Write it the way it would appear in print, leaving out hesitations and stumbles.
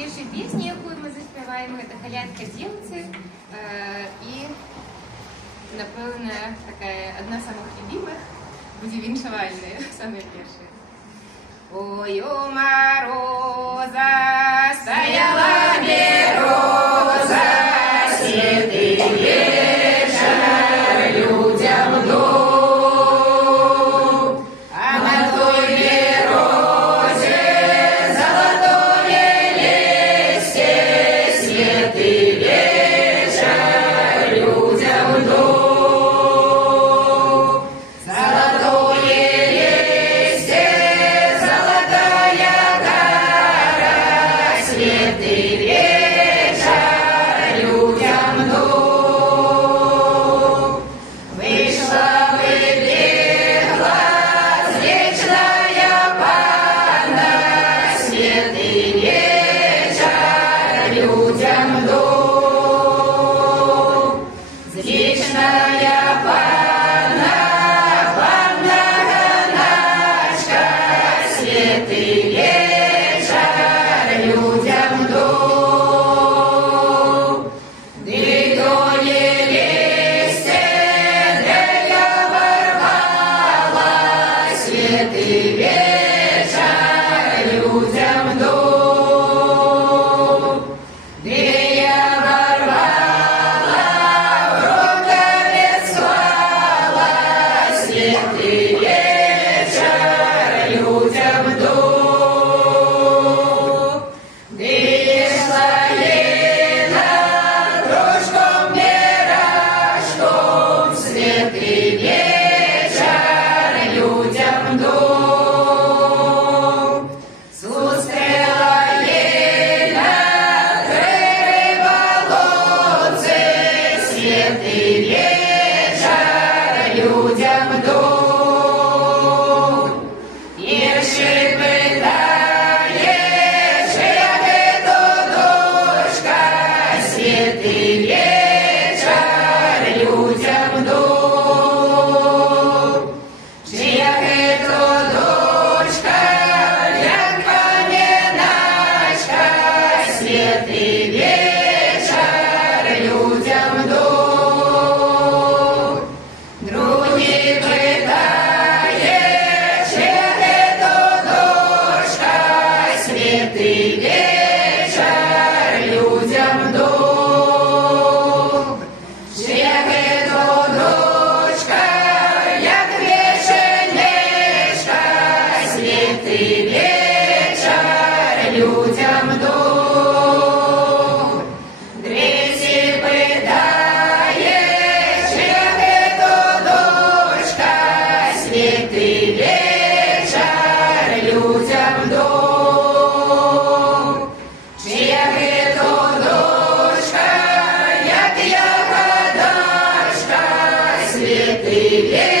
Перші пісні, яку ми заспіваємо, це «Колядка дівці». І, напевно, така одна з самих любимих буде віншувальна, саме перша. Ой, у мороза стояла береза, святый вечер людям дул, а на той березе золотое листье, святый вечер людям дул. Золотое листье, золотая гора, святый вечер людям дул. Вышла, выбегла встречная панна, святый вечер людям дул. Встречная панна, панна Ганачка, святый вечер людям дул. Древнее листье, древня ворвала, святый вечер людям дул. Древня ворвала, вроговец слава, святый вечер людям дул. Вышла Лена кружком пирожком, святый вечер людям дул. Зустріла Лена три болотце, святый вечер людям дул. Перший питає, чия то дочка, святый вечер людям дул. Чия то дочка, як пам'яначка, святый вечер людям дул. Другий питає, чия то дочка, святий вечір людям дул. Чия то дочка, як вечернечка, святий вечір людям дул. Третій питає, чия то дочка, святий вечір людям дул. Чия то дочка, як ягодачка, святий вечір